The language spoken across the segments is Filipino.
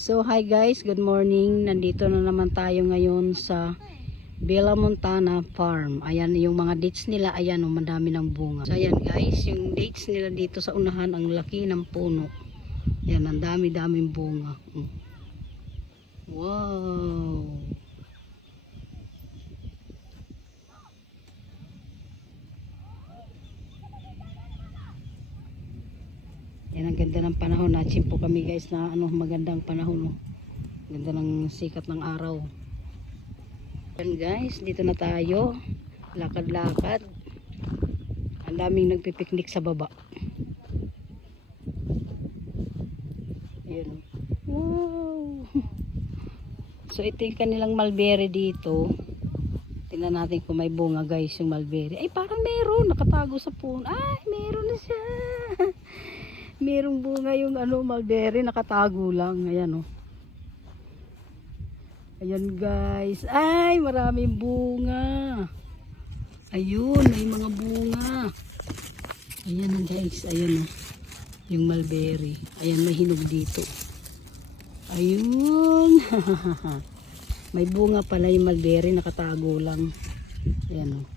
So hi guys, good morning. Nandito na naman tayo ngayon sa Bella Montana Farm. Ayan yung mga dates nila, ayan oh, madami ng bunga. So ayan guys, yung dates nila dito sa unahan, ang laki ng puno. Ayan, ang dami-daming bunga. Wow! Yan ang ganda ng panahon. Na-chimpo kami guys na magandang panahon. Ganda ng sikat ng araw. Yan guys, dito na tayo. Lakad-lakad. Ang daming nagpipiknik sa baba. Ayan. Wow! So ito yung kanilang mulberry dito. Tingnan natin kung may bunga guys yung mulberry. Ay parang meron. Nakatago sa puno. Ay meron na siya. Merong bunga yung mulberry, nakatago lang. Ayan Ayan guys. Ay, maraming bunga. Ayun, may mga bunga. Ayan guys, ayan yung mulberry. Ayan, may hinog dito. Ayun. May bunga pala yung mulberry, nakatago lang. Ayan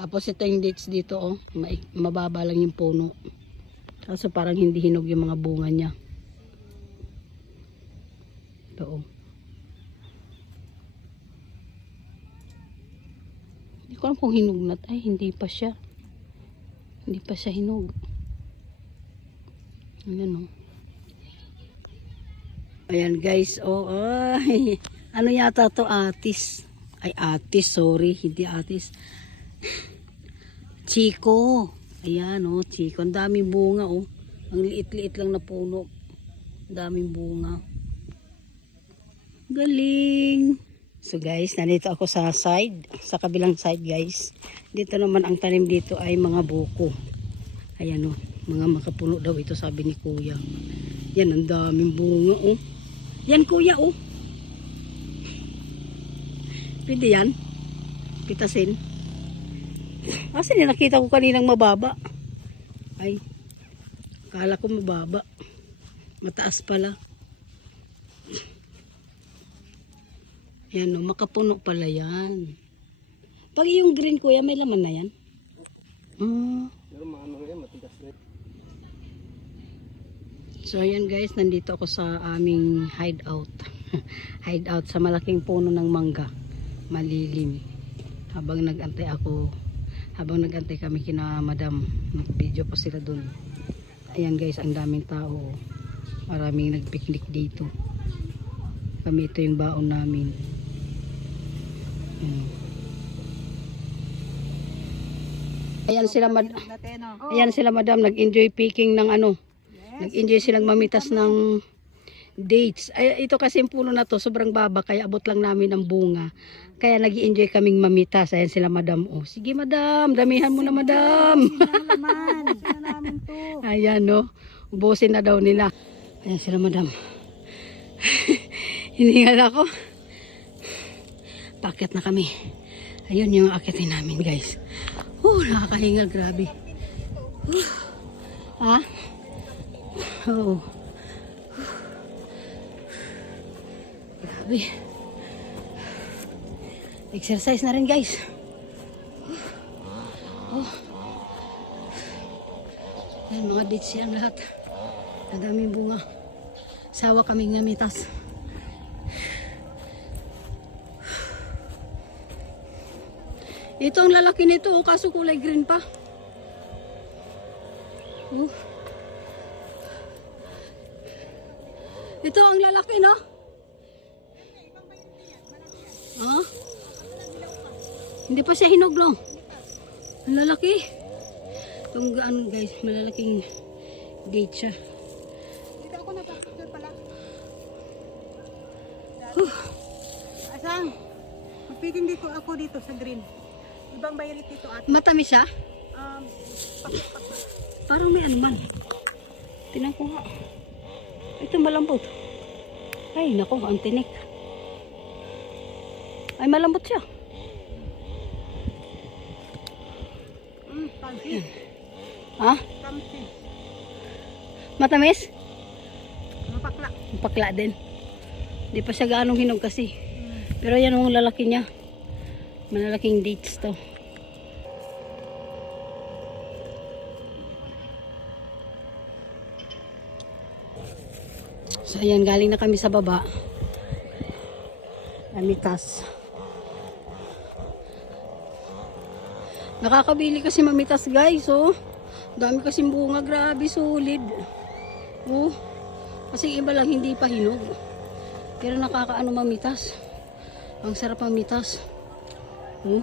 Tapos ito yung dates dito mababa lang yung puno. Kaso parang hindi hinog yung mga bunga niya. Ito Hindi ko alam kung hinog na. Ay, hindi pa siya. Hindi pa siya hinog. Ayan Ayan guys, ay. Ano yata to, atis. Ay, atis, sorry, hindi atis. Chico. Ayan Chico. Ang daming bunga Ang liit-liit lang na puno. Ang daming bunga. Galing. So guys, nandito ako sa kabilang side guys. Dito naman ang tanim dito ay mga buko. Ayan mga makapuno daw ito sabi ni kuya. Yan, ang daming bunga Yan kuya Pwede yan. Pitasin. Kasi nakita ko kaninang mababa. Ay, kala ko mababa. Mataas pala. Yan makapuno pala yan. Pag yung green kuya, may laman na yan. So ayan guys, nandito ako sa aming hideout. Hideout sa malaking puno ng mangga. Malilim. Habang nagantay kami kina madam, nag-video pa sila dun. Ayan guys, ang daming tao. Maraming nagpiknik dito. Kami, ito yung baon namin. Ayan sila madam, nag-enjoy picking ng nag-enjoy silang mamitas ng dates. Ay, ito kasi yung puno na to sobrang baba, kaya abot lang namin ang bunga. Kaya nag-i-enjoy kaming mamitas. Ayan sila madam. Sige madam, damihan mo na madam. Ayan ubusin na daw nila. Ayan sila madam. Hiningal ako. Paakyat na kami. Ayun yung akyatin namin guys. Nakakahingal, grabe. Grabe. Exercise na rin guys. Ayan, mga dates yan lahat. Ang daming bunga. Sawa kaming ngamitas. Ito ang lalaki nito kaso kulay green pa. Ito ang lalaki Hindi pa siya hinog Ang lalaki. Itong guys, malalaking date siya. Dito ako napapicture pala. Asang, magpitin dito ako dito sa green. Ibang violet dito ate. Matamis siya? Pakit. Parang may man. Tinan ko nga. Ito malambot. Ay, nako, ang tinik. Ay, malambot siya. Pansit. Ha? Pansit. Matamis? pakla. Yung pakla din. Hindi pa siya gaanong hinog kasi. Pero yan ang lalaki niya. Malalaking dates to. So ayan, galing na kami sa baba. Mamitas. Nakakabili kasi mamitas guys, oh. Dami kasing bunga, grabe, solid. Oh. Kasi iba lang hindi pa hinog. Pero nakakaano mamitas. Ang sarap mamitas. Oh.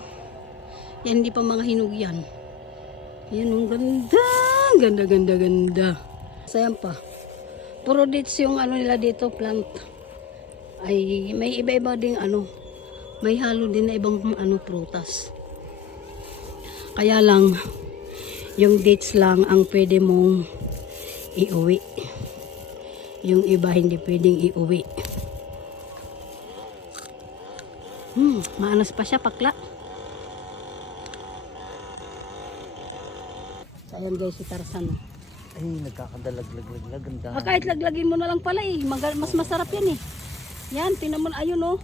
Yan hindi pa mga hinog yan. Yan ang ganda. Ganda, ganda, ganda. Sayang pa. Puro dates yung ano nila dito, plant. Ay, may iba-iba ding ano. May halo din na ibang ano, prutas. Kaya lang, yung dates lang ang pwede mong iuwi. Yung iba hindi pwedeng iuwi. Maanas pa siya, pakla. So, ayan guys, si Tarzan. Ay, nagkakadalag-lag-lag. Ganda. Kahit laglagin mo na lang pala eh. Mas masarap yan eh. Yan, tingnan mo na. Ayun oh.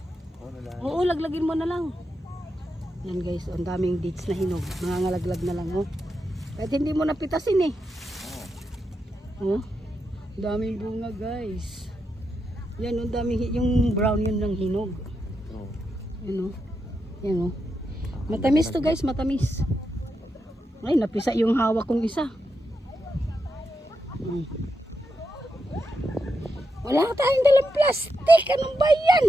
Oo, laglagin mo na lang. Yan guys, ang daming dates na hinog. Nangangalaglag na lang oh. Kahit hindi mo napitasin eh. Oh. Daming bunga guys. Yan, ang daming, yung brown yun ng hinog. Yan oh. Yan oh. Matamis to guys, matamis. Ay, napisa yung hawak kong isa. Wala tayong dalang plastic. Anong ba yan?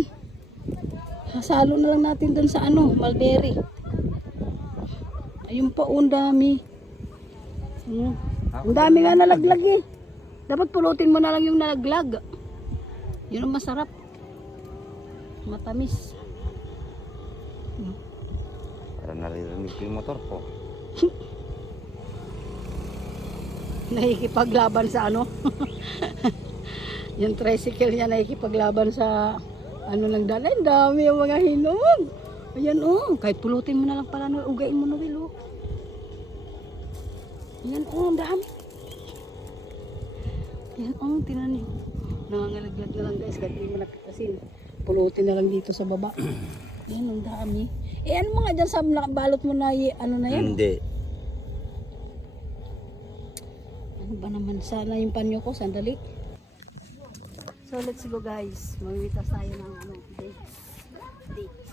Hasalo na lang natin dun sa ano, mulberry. Ayun pa, ang dami. Ang dami nga nalaglag eh. Dapat pulutin mo na lang yung nalaglag. Yun ang masarap. Matamis. Para naririnig ko yung motor ko. Nakikipaglaban sa ano. Yung tricycle niya nakikipaglaban sa ano lang dala. Ang dami yung mga hinog. Ayan oh. Kahit pulutin mo na lang pala. Ugain mo na Will oh. Ayan oh. Ang dami. Ayan oh. Tinan niyo. Nangangalaglag na lang guys. Kahit hindi mo napitasin. Pulutin na lang dito sa baba. Ayan ang dami. Eh ano mga dyan sa balot mo na ano na yan? Hindi. Ano ba naman? Sana yung panyo ko. Sandali. So let's go guys. Mamitas tayo ng ano, dates. Dates.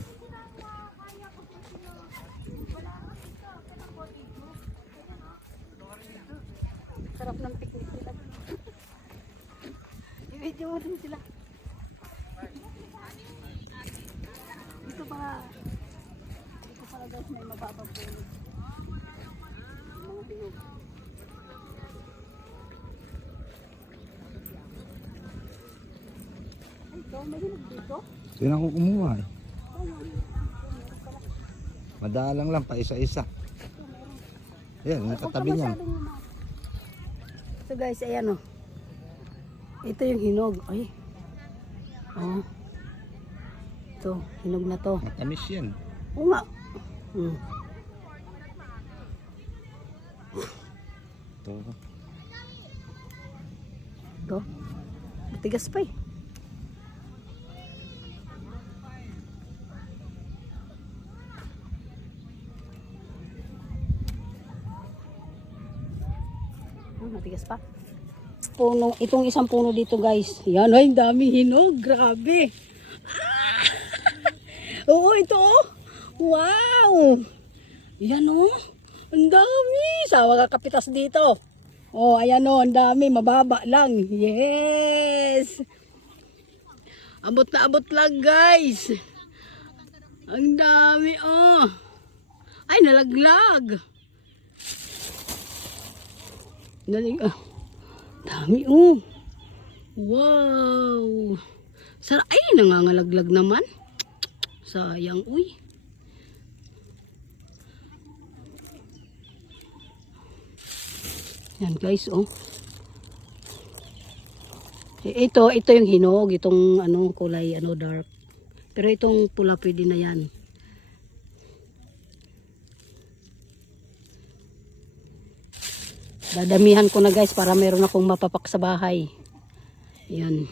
Sarap ng picnic nila. I-video mo din sila. Dito pala guys may mababang puno. Mga pinog. May hinog dito? Yun ako kumuha eh. Madalang lang pa isa-isa. Ayan, nakatabi niyan. So guys, ayan o. Ito yung hinog. Ay. Oh. Ito, hinog na to. Matamis yan. Oo nga. Ito. Ito. Matigas pa eh. Matigas pa. Puno, itong isang puno dito guys. Yan ay, dami hinog. Grabe. Ah! Oo, ito oh. Wow. Yan oh. Ang dami. Sawa ka kapitas dito. Oh, ayan oh, ang dami. Mababa lang. Yes. Abot na abot lang guys. Ang dami oh. Ay, nalaglag. Dami oh. Wow. Sarap. Ay, nangangalaglag naman. Sayang uy. Yan guys oh. Ito yung hinog, itong ano kulay ano dark. Pero itong pula pwede na yan. Dadamihan ko na guys para meron akong mapapak sa bahay. Yan.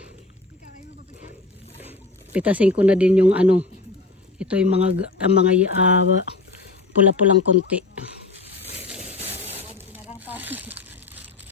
Pitasin ko na din yung ano. Ito yung mga pula-pulang konti.